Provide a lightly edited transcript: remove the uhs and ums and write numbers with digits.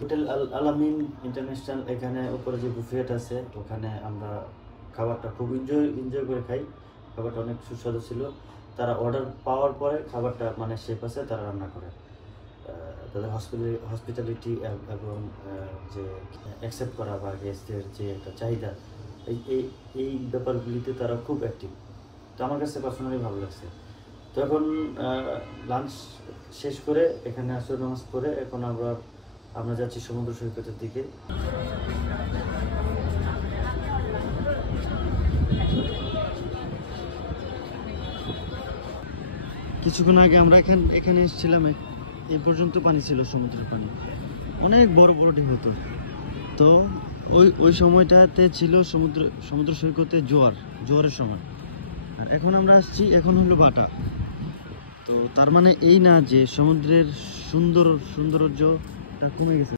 Hotel আলামিন international, এখানে উপরে যে বুফেট আছে ওখানে আমরা খাবারটা খুব এনজয় করে খাই। খাবারটা অনেক সুস্বাদু ছিল। তারা অর্ডার পাওয়ার পরে খাবারটা মানে শেফ আছে তারা রান্না করে। তাদের হসপিটালিটি এবং যে অ্যাকসেপ্ট করা বা গেস্টের যে একটা চাহিদা, এই এই এই ব্যাপারগুলিতে তারা খুব অ্যাক্টিভ। তো আমার কাছে পার্সোনালি ভালো লাগছে। তো এখন লাঞ্চ শেষ করে এখানে আসর নামাজ পড়ে এখন আমরা যাচ্ছি সমুদ্র সৈকতের দিকে। কিছুক্ষণ আগে আমরা এখানে এসেছিলাম, এই পর্যন্ত পানি ছিল, সমুদ্রের পানি অনেক বড় বড় ঢেউ হতো। তো ওই সময়টাতে ছিল সমুদ্র সৈকতে জোয়ারের সময়। আর এখন আমরা আসছি, এখন হলো বাটা। তো তার মানে এই না যে সমুদ্রের সৌন্দর্যটা কমে গেছে।